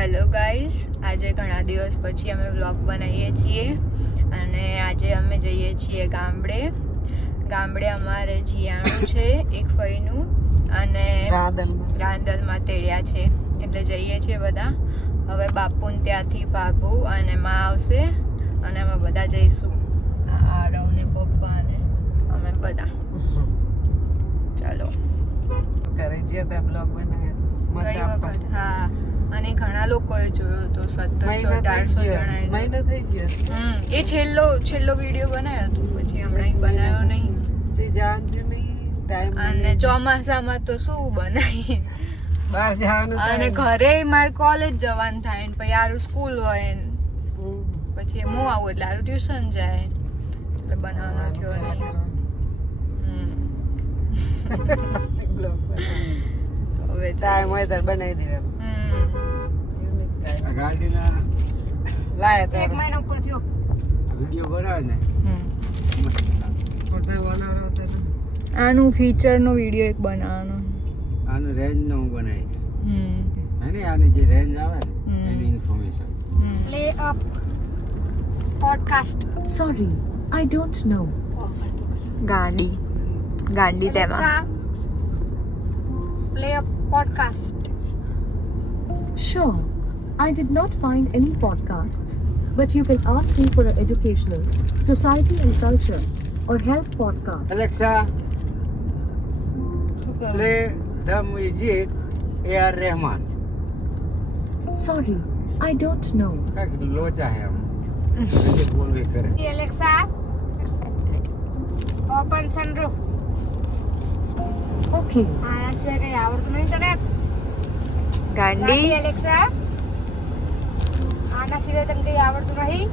Hello guys, આજે ઘણા દિવસ પછી અમે વ્લોગ બનાવીએ છીએ અને આજે અમે જઈએ છીએ ગામડે અમારે જીયાણું છે એક ફઈનું અને રાંદલમાં તેડ્યા છે એટલે જઈએ છીએ બધા. હવે બાપુને ત્યાંથી બાબુ અને માં આવશે અને અમે બધા જઈશું, આરવ ને પપ્પા ને અમે બધા. ચાલો કરે છે તો બ્લોગ બનાવ્યો. હા, અને ઘણા લોકોએ જોયો તો 1700-1800 જણાએ. મહિનો થઈ ગયો. એ છેલ્લો વિડીયો બનાવ્યો હતો, પછી હમણાં બનાવ્યો નહીં. અને ચોમાસામાં તો શું બનાવી, બહાર જવાનું અને ઘરે મારે કોલેજ જવાનું થાય ને પછી આરું સ્કૂલ હોય ને પછી હું આવું એટલે આરું ટ્યુશન જાય એટલે બનાવવાનો થયો નહીં. હવે ચાય હોય તો બનાવી દેવાનું. એક મહિના ઉપર થયો વિડિયો બનાવે ને આનું ફીચર નો વિડિયો એક બનાવવાનો. આનું રેન્જ નો હું બનાવીશ. અને આની જે રેન્જ આવે ને એની information. Play up podcast. Sorry, I don't know. ગાંડી તેમાં play up podcast. Sure, I did not find any podcasts, but you can ask me for an educational, society and culture, or health podcast. Alexa, play the music A.R. Rahman. Sorry, I don't know. કાક લોચા હે આમ જે બોલવે કરે. Alexa, open sunroof. Okay. આના સિવાય કઈ આવડતું નહીં તને? ગાંડી. Alexa, આના સિવાય તને કઈ આવડતું નહીં?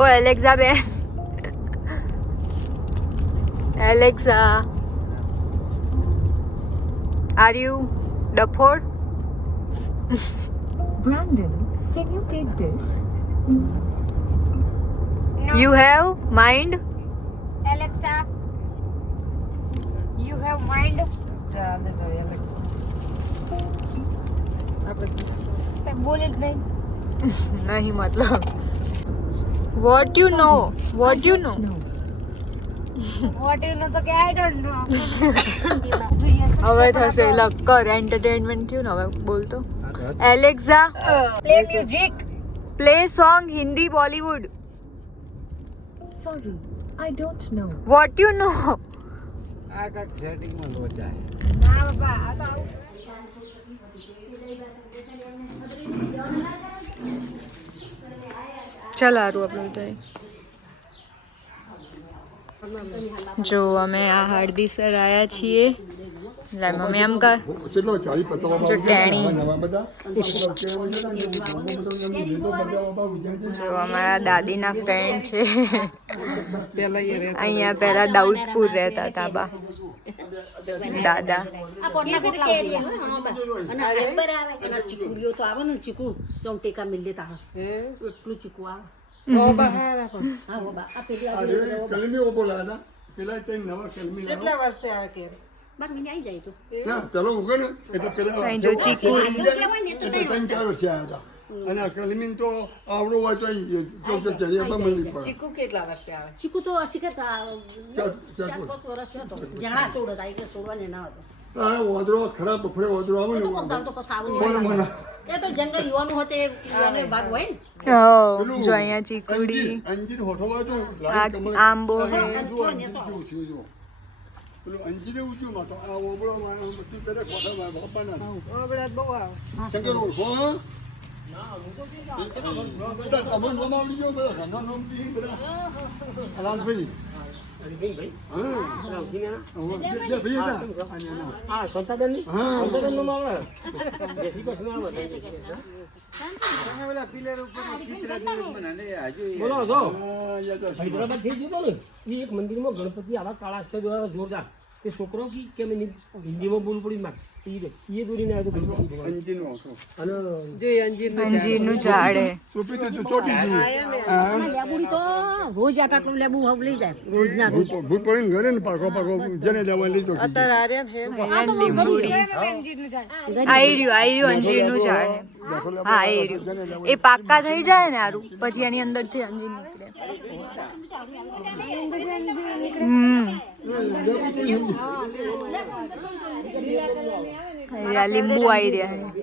ઓ એલેક્સા બેન. Alexa, are you ડફોડ? Brandon, can you take this? You have mind? Alexa, you have mind? બોલે જ નહીં. નહીં મતલબ what you know What you know? તો કે I don't know. હવે થશે લક્કર એન્ટરટેનમેન્ટ થયું ને. હવે બોલતો Alexa, play music, play song Hindi Bollywood. Sorry, I don't know. what you know? આ કાક સેટિંગ માં લોચા હે. ના બાપા, આ તો આવું. ચાલ આરું આપણું તો જો અમે આ હળદીસર આવ્યા છીએ. લે મમ્મી આમ કર જો ટેણી. જો અમારા દાદીના ફ્રેન્ડ છે. અહીંયા પહેલા દાઉદપુર રહેતા હતા બા દાદા. ચીકુડીઓ તો આવે ને, ચીકુ તો ટેકા મિલ લેતા એટલું ચીકુ આવે. કેટલા વર્ષે આવે કે બાર મહિને આવી જાય તો અહીં જો ચીકુડી. ચીકુ કેટલા વર્ષે આવે? ચીકુ તો હસી કરતા 4-5 વર્ષ હતો. જણા સોડ હતા એટલે સોડવાને ના હતો. ખરાબ ફફડે વાંદરો આવે ને તો કસ આવે એ તો જંગલ યુવાનું હોતે યુવાનો ભાગ હોય ને. જો અહીંયા ચીકુડી, અંજીર હોઠો વાળો આંબો હે. પેલું અંજીર ઊંચું માં તો આ ઓબળો માં બધું કરે ખોટા બાપાના ઓબળા બહુ આવે. શંકર ઓળખો બધા કમન નમાવડી ગયો બધા ઘરના નામ દી બધા અલાલભાઈ હૈદરાબાદ થઈ ગયો ને, એક મંદિરમાં ગણપતિ આવા કાળા જોરદાર કે છોકરો કે મેં હિન્દીમાં બોલવું પડી મારે એ દોરીને આવ્યો તો અને જો અંજીરનું ઝાડ હે. લેબુડી તો રોજ આટલું લેબુ હવ લઈ જાય રોજના રોજ અત્યારે આર્યન હે અહીંયા લીંબુડી. આઈ રહ્યું અંજીરનું ઝાડ હે. હા એ રહ્યું. એ પાક્કા થઈ જાય ને હારું પછી એની અંદરથી અંજીર નીકળે. અહીંયા લીંબુ આવી રહ્યા છે.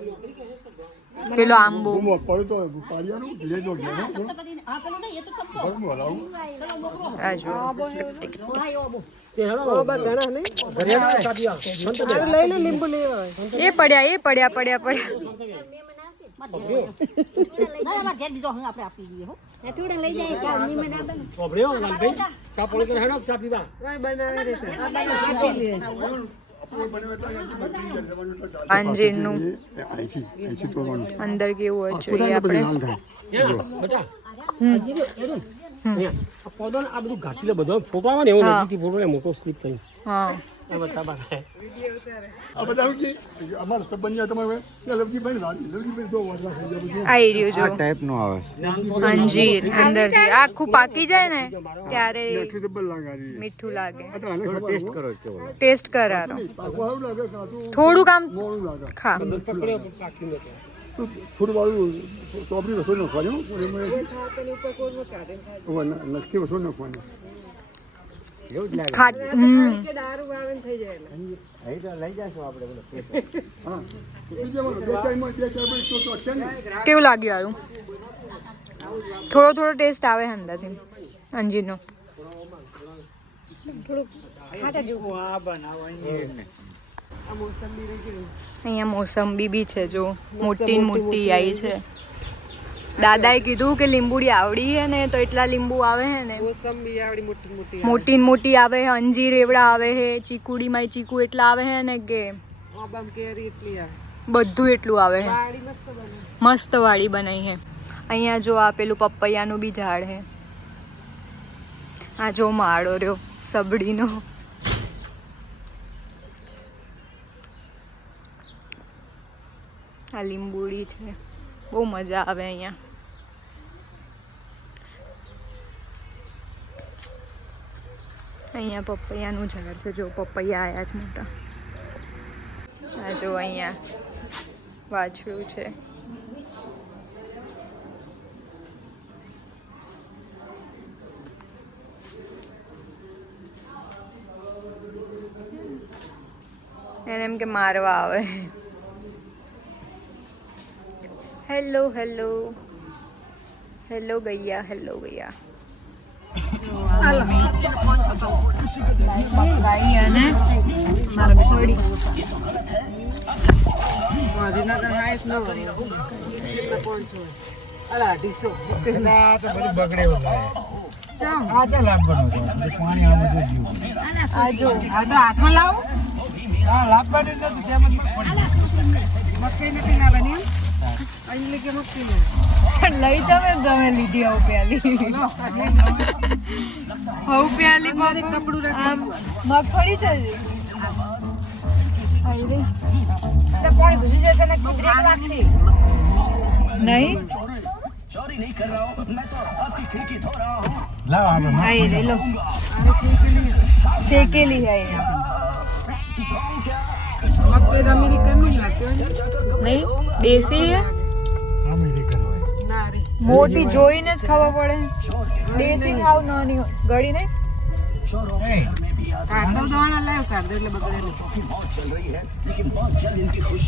પેલો આંબો આ જો. લઈ લે લીંબુ લેવા એ પડ્યા ના એમાં ઘેર બીજો આપણે આપી દઈએ હો થોડા લઈ જાય કે અમને મને આપે ઓબળ્યો લાલભાઈ ચા પાણી કરે હેડો ચા પીવા બનાવે છે અંજીરનું અંદર કેવું હોય જોઈએ આપણે. બેટા આ પૌધો આ બધું ઘાટી બધો ફોટો આવે ને એવો નજીકથી ફોટો ને મોટો સ્લીપ થઈ હા આઈ રહ્યું જો ટાઈપનો આવે અંજીર અંદરથી આખું પાકી જાય ને ત્યારે મીઠું લાગે. ટેસ્ટ કરો કેવો ટેસ્ટ કરારો થોડુંક આમ ખા. થોડું વાળું ચોપડી રસોઈ નાખવાની નક્કી રસોઈ નાખવાની એવું જ લાગે દારૂ આવે ને થઈ જાય અહીં તો લઈ જશું આપણે બોલો હા પી દેવાનું બે ચાર તો છે ને કેવું લાગ્યું આવું? થોડો ટેસ્ટ આવે અંદરથી અંજીરનો. અહીંયા મોસંબી બી છે જો મોટી આવી છે. દાદાએ કીધું કે લીંબુડી આવડી હે ને તો એટલા લીંબુ આવે હે ને મોસંબી આવડી મોટી મોટી આવે હે. અંજીર એવડા આવે હે. ચીકુડીમાં ચીકુ એટલા આવે હે ને કે આબામ કેરી એટલી આવે બધું એટલું આવે હે. વાડી મસ્ત બને મસ્ત વાડી બનાવી હે. અહીંયા જો આ પેલું પપૈયાનું બી ઝાડ હે. આ જો માળો રહ્યો સબડીનો. આ લીંબુડી છે. બહુ મજા આવે અહીંયા. અહીંયા પપૈયાનું ઝાડ છે જો પપૈયા આયા છે મોટા. આ જો અહીંયા વાછડું છે. એને એમ કે મારવા આવે. હેલો ગૈયા મકાઈ અને મગફળી. ગાંધીનગર હાઈસ ન હોય 500 અલા 250 આ તો બધું બગડે એવું લાગે આ તો લાવવાનું છે પાણી આવું જોઈએ આ જો આ તો હાથમાં લાવો હા લાવવાનું નથી કેમ મસ્તી નથી લાવવાની અહીં કે મસ્તી લઈ તમે ગમે લીધી હવે પ્યાલી કપડું મગફળી છે નહીં લાવ આપણે આઈ રે લો શેકેલી है મસ્તી અમેરિકન નહીં લાગતી નહીં દેશી है અમેરિકન હોય ના રે મોટી જોઈને જ ખાવા પડે દેશી ખાવ નાની ગળી નહીં કાઢો દોણા લાવ કાઢ દો એટલે બગડે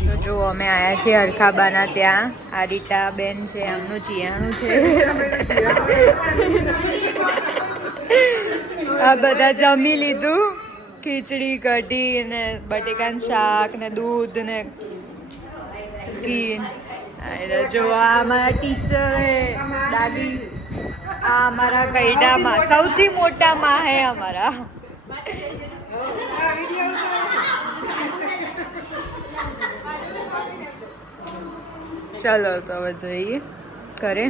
તો જો અમે આયા છીએ હરખાબાના ત્યાં આદિતા બેન છે આમનું ચિયાણું છે આ બધા જમી લીધું ખીચડી કઢી ને બટેકાનું શાક ને દૂધ ને ઘી. જો આ અમારા ટીચર હે દાદી. આ અમારા કૈડામાં સૌથી મોટા માં હે અમારા. ચલો તો હવે જઈએ ઘરે.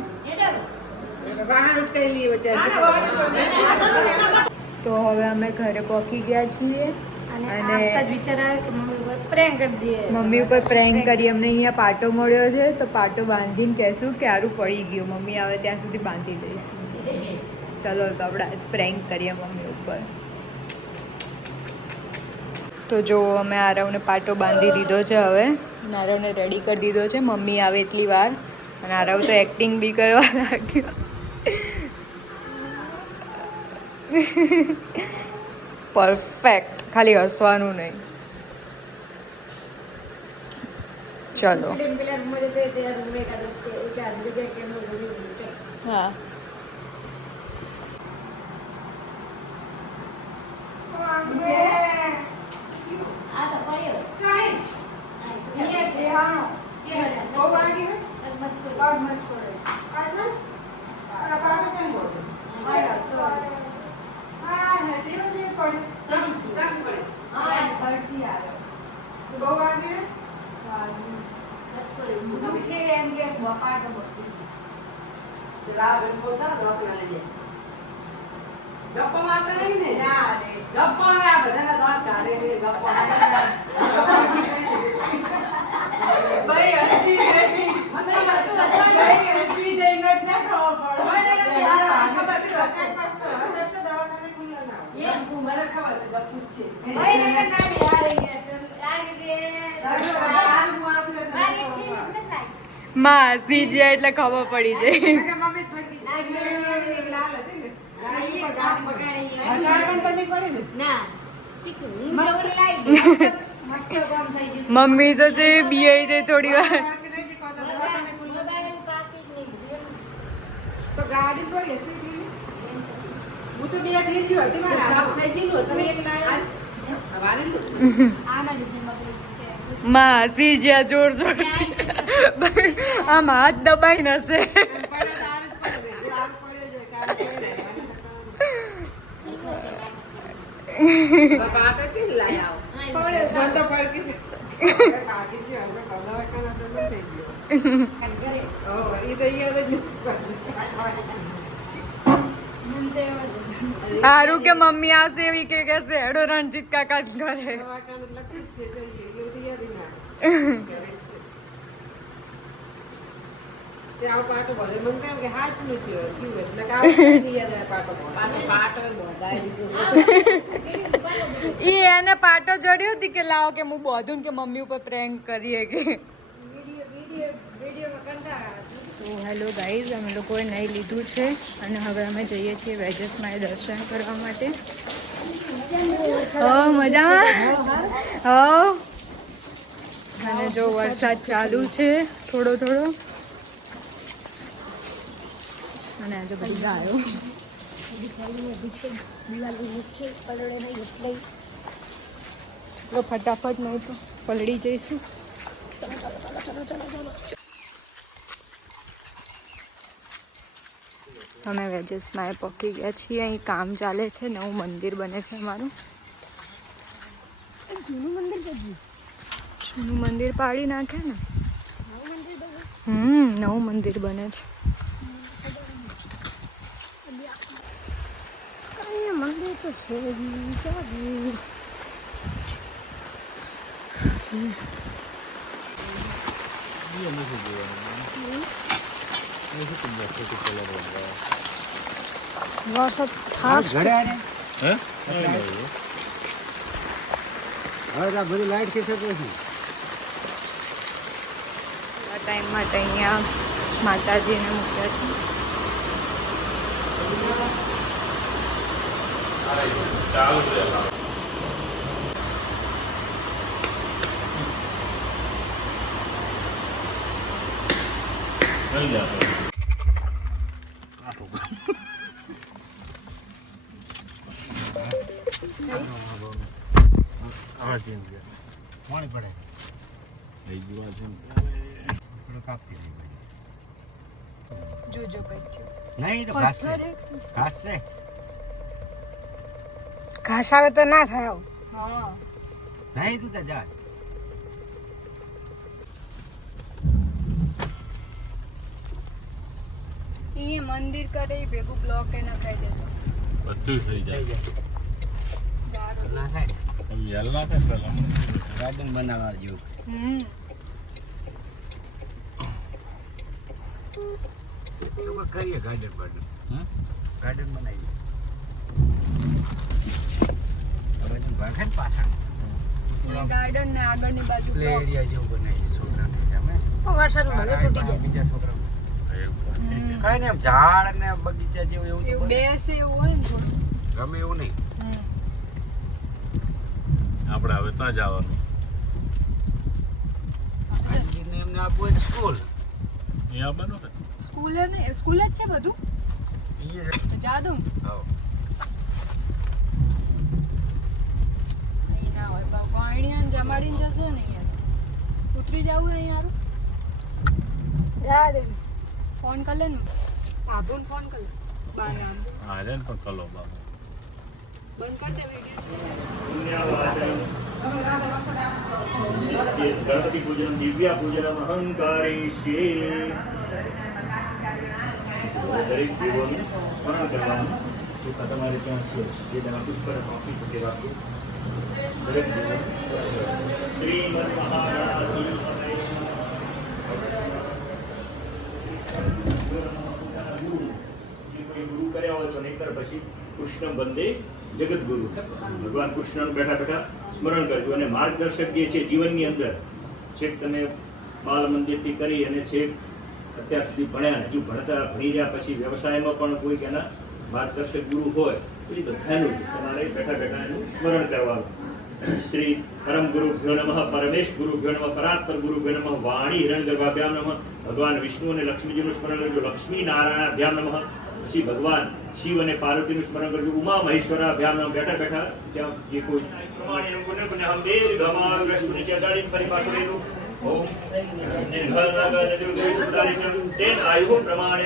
તો હવે અમે ઘરે પહોંચી ગયા છીએ. આ અને વિચાર આવ્યો કે મમ્મી ઉપર પ્રેમ કરી દઈએ મમ્મી ઉપર પ્રેન્ક કરી. અમને અહીંયા પાટો મળ્યો છે તો પાટો બાંધીને કહેશું કે હારું પડી ગયું. મમ્મી આવે ત્યાં સુધી બાંધી દઈશું. ચલો તો આપણે આજ પ્રેન્ક કરીએ મમ્મી ઉપર. તો જો અમે આરવને પાટો બાંધી દીધો છે. હવે આરવને રેડી કરી દીધો છે. મમ્મી આવે એટલી વાર. અને આરવ તો એક્ટિંગ બી કરવા લાગ્યો. પરફેક્ટ, ખાલી હસવાનું નહીં. ચલો હા ગપ્પા મારતા નહીં ને ગપ્પા આ બધાના દાંત કાઢે ને ગપ્પા ભાઈ હસી ગઈ મને ભાઈ હસી જઈ નટ ના ખાવા પડે ખબર છે દવાખાને ખુલ્લા ના એમ તું મને ખબર છે ગપ્પુ છે ભાઈ ને ના બી આ રહી ગયા માં હસી જાય એટલે ખબર પડી જાય. મમ્મી ફડકી લાલ હતી ને ગાડી બગાડી હકારન તો નહીં પડે ને ના મમ્મી તો છે બીઆઈ છે થોડી વાર. તો ગાડી પડી હશે હું તો બે થઈ ગયો હતી મારા સાફ થઈ ગયું તમે એક લાયા વારેલું માં હસી જ્યાં જોર જોરથી આમ હાથ દબાઈને હશે. સારું કે મમ્મી આવશે એવી કે કહેશે હેડો રણજીત કાકા જ ઘરે. પાટો ભલે મને તેમ કે હાચ નું થયું એટલે ઈ એને પાટો જડ્યો હતી કે લાવો કે હું બોધું કે મમ્મી ઉપર પ્રેન્ક કરીએ કે. તો હેલો ગાઈઝ, અમે લોકોએ નહીં લીધું છે અને હવે અમે જઈએ છીએ વેજસમાં દર્શન કરવા માટે. હો મજામાં હો. અને જો વરસાદ ચાલુ છે થોડો થોડો. અને આજે બધી ગાયો ફટાફટ નહીં તો પલળી જઈશું. અમે વેજસમાં પકી ગયા છીએ. અહીં કામ ચાલે છે, નવું મંદિર બને છે અમારું. જૂનું મંદિર પાડી નાખે ને. નવું મંદિર બને છે. વરસાદ ખાસ ઘરે આને હવે આ બધી લાઈટ કે છે પછી આ ટાઈમ માટે અહીંયા માતાજીને મૂક્યા છે. પાણી પડે થોડું કાપતી જોજો કઈ થયું. નહીં તો ઘાસ છે ઘાસ છે ઘાસ આવે તો ના થાય આવું હા નહીં તું તો જા એ મંદિર કરે ઈ ભેગું બ્લોક એ નખાઈ દેજો. બધું થઈ જાય ના થાય ગાર્ડન બનાવવા જેવું. એવું કંઈક કરીએ ગાર્ડન ગાર્ડન બનાવીએ. ભાગે ને પાછળ ગાર્ડન ને આગળની બાજુ પ્લે એરિયા જેવું બનાવીએ છોકરા બીજા છોકરા કઈ ને એમ ઝાડ ને બગીચા જેવું એવું તો એવું બને. બેસે એવું હોય ને થોડું. ગમે એવું નહીં. આપણે હવે ત્યાં જવાનું આજીને એમને આપવું હોય તો સ્કૂલ એ આવવાનું ને સ્કૂલ જ છે બધું તો જા દઉં અહીં ના હોય પાણીયા જમાડીને જશે ને યાર ઉતરી જવું અહીં યાર જા દે ફોન કર લે ને આબુન ફોન કર લે બારે આમ હા રે પણ કલો બાબા બંધ કર દે વિડિયો ગણપતિ પૂજન દિવ્યા પૂજન અહંકારીશ્યે દરેક દેવોનું સ્મરણ કરવાનું સુખ તમારે ત્યાં છે જે તેના પુષ્કર આપી શકે રાખવું દરેક દેવોનું શ્રીમદ મહારાજ ગુરુ કર્યા હોય તો નહીતર પછી કૃષ્ણ બંદે જગતગુરુ ભગવાન કૃષ્ણનું બેઠા બેઠા સ્મરણ કરજો અને માર્ગદર્શક જે છે જીવનની અંદર છેક તમે બાલ મંદિરથી કરી અને છેક અત્યાર સુધી ભણ્યા હજુ ભણતા ભણી રહ્યા પછી વ્યવસાયમાં પણ કોઈક એના માર્ગદર્શક ગુરુ હોય તો એ બધાનું તમારે બેઠા બેઠા એનું સ્મરણ કરવાનું. શ્રી પરમ ગુરુભ્યો નમઃ પરમેશ ગુરુભ્યો નમઃ પરાત્પર ગુરુભ્યો નમઃ વાણી હિરણ્યગર્ભાભ્યામ નમઃ ભગવાન વિષ્ણુ અને લક્ષ્મીજીનું સ્મરણ કરજો લક્ષ્મી નારાયણાભ્યામ નમઃ પછી ભગવાન શિવ અને પાર્વતીનું સ્મરણ કરજો ઉમા મહેશ્વરાભ્યામ નમઃ બેઠા બેઠા ત્યાં જે કોઈ પ્રમાણે પુણ્ય પુણ્ય હમ દેવ ગમાવ રશ્મિ ચેતાળી પરિપાસરેલું ઓમ નિર્ઘલ તેન આયુ પ્રમાણે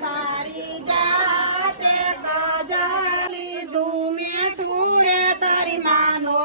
તારી જાતે બજાલી દુમે ઠુરે તારી માનો